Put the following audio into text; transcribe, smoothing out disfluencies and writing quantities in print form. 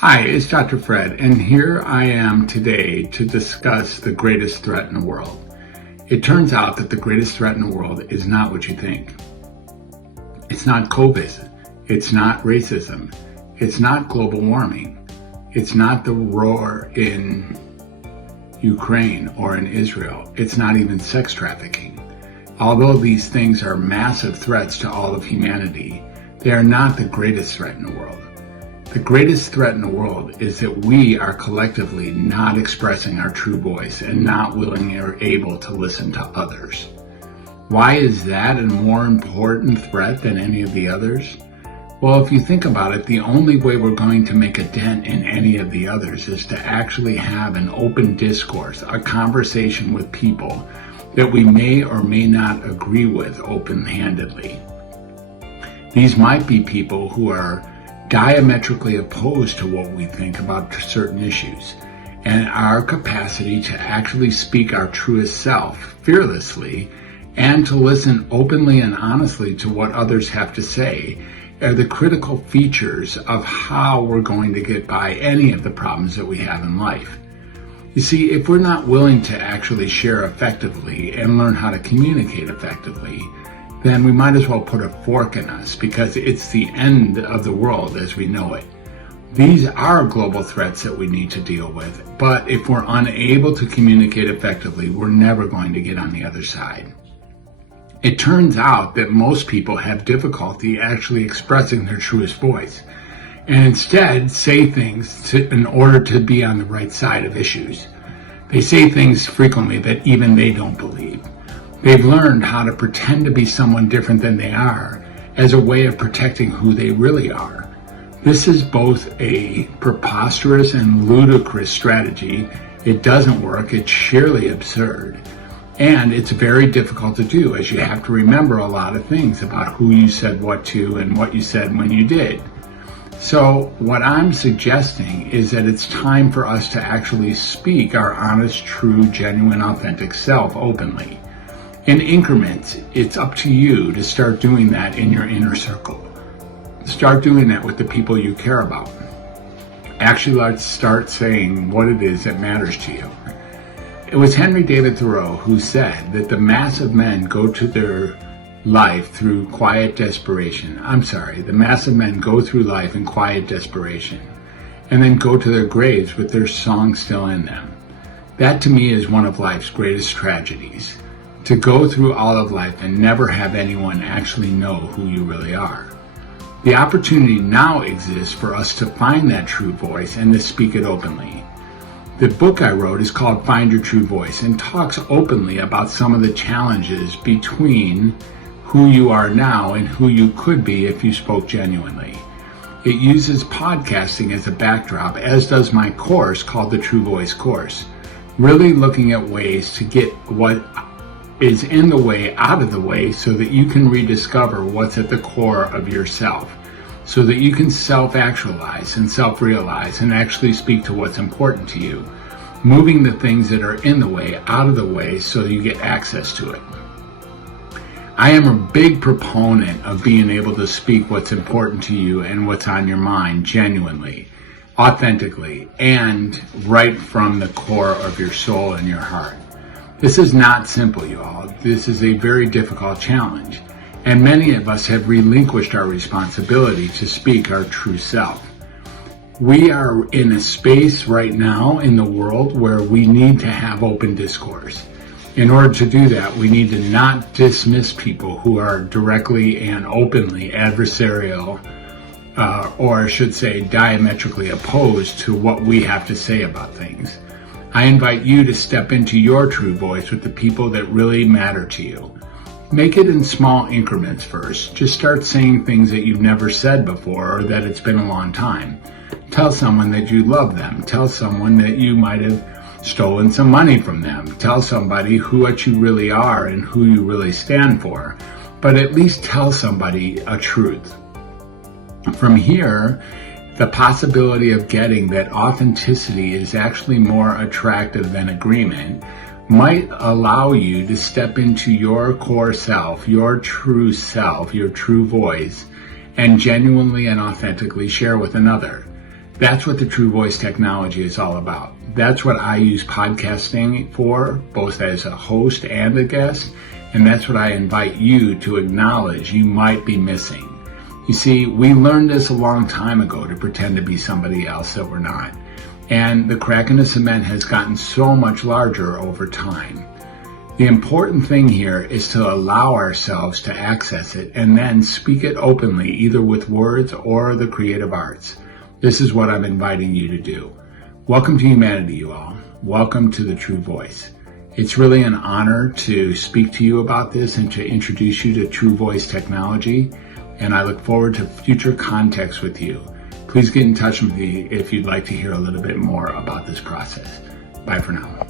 Hi, it's Dr. Fred, and here I am today to discuss the greatest threat in the world. It turns out that the greatest threat in the world is not what you think. It's not COVID. It's not racism. It's not global warming. It's not the war in Ukraine or in Israel. It's not even sex trafficking. Although these things are massive threats to all of humanity, they are not the greatest threat in the world. The greatest threat in the world is that we are collectively not expressing our true voice and not willing or able to listen to others. Why is that a more important threat than any of the others? Well, if you think about it, the only way we're going to make a dent in any of the others is to actually have an open discourse, a conversation with people that we may or may not agree with open-handedly. These might be people who are diametrically opposed to what we think about certain issues, and our capacity to actually speak our truest self fearlessly and to listen openly and honestly to what others have to say are the critical features of how we're going to get by any of the problems that we have in life. You see, if we're not willing to actually share effectively and learn how to communicate effectively, then we might as well put a fork in us, because it's the end of the world as we know it. These are global threats that we need to deal with, but if we're unable to communicate effectively, we're never going to get on the other side. It turns out that most people have difficulty actually expressing their truest voice, and instead say things in order to be on the right side of issues. They say things frequently that even they don't believe. They've learned how to pretend to be someone different than they are as a way of protecting who they really are. This is both a preposterous and ludicrous strategy. It doesn't work. It's sheerly absurd. And it's very difficult to do, as you have to remember a lot of things about who you said what to and what you said when you did. So what I'm suggesting is that it's time for us to actually speak our honest, true, genuine, authentic self openly. In increments, it's up to you to start doing that in your inner circle. Start doing that with the people you care about. Actually, let's start saying what it is that matters to you. It was Henry David Thoreau who said that the mass of men go to their life through quiet desperation. The mass of men go through life in quiet desperation and then go to their graves with their song still in them. That to me is one of life's greatest tragedies. To go through all of life and never have anyone actually know who you really are. The opportunity now exists for us to find that true voice and to speak it openly. The book I wrote is called Find Your True Voice and talks openly about some of the challenges between who you are now and who you could be if you spoke genuinely. It uses podcasting as a backdrop, as does my course called the True Voice course, really looking at ways to get what is in the way out of the way so that you can rediscover what's at the core of yourself, so that you can self-actualize and self-realize and actually speak to what's important to you, moving the things that are in the way out of the way so you get access to it. I am a big proponent of being able to speak what's important to you and what's on your mind genuinely, authentically, and right from the core of your soul and your heart. This is not simple, you all. This is a very difficult challenge, and many of us have relinquished our responsibility to speak our true self. We are in a space right now in the world where we need to have open discourse. In order to do that, we need to not dismiss people who are directly and openly adversarial, or I should say diametrically opposed to what we have to say about things. I invite you to step into your true voice with the people that really matter to you. Make it in small increments first. Just start saying things that you've never said before or that it's been a long time. Tell someone that you love them. Tell someone that you might have stolen some money from them. Tell somebody what you really are and who you really stand for. But at least tell somebody a truth. From here, the possibility of getting that authenticity is actually more attractive than agreement might allow you to step into your core self, your true voice, and genuinely and authentically share with another. That's what the True Voice technology is all about. That's what I use podcasting for, both as a host and a guest, and that's what I invite you to acknowledge you might be missing. You see, we learned this a long time ago to pretend to be somebody else that we're not. And the crack in the cement has gotten so much larger over time. The important thing here is to allow ourselves to access it and then speak it openly, either with words or the creative arts. This is what I'm inviting you to do. Welcome to humanity, you all. Welcome to the True Voice. It's really an honor to speak to you about this and to introduce you to True Voice technology, and I look forward to future contacts with you. Please get in touch with me if you'd like to hear a little bit more about this process. Bye for now.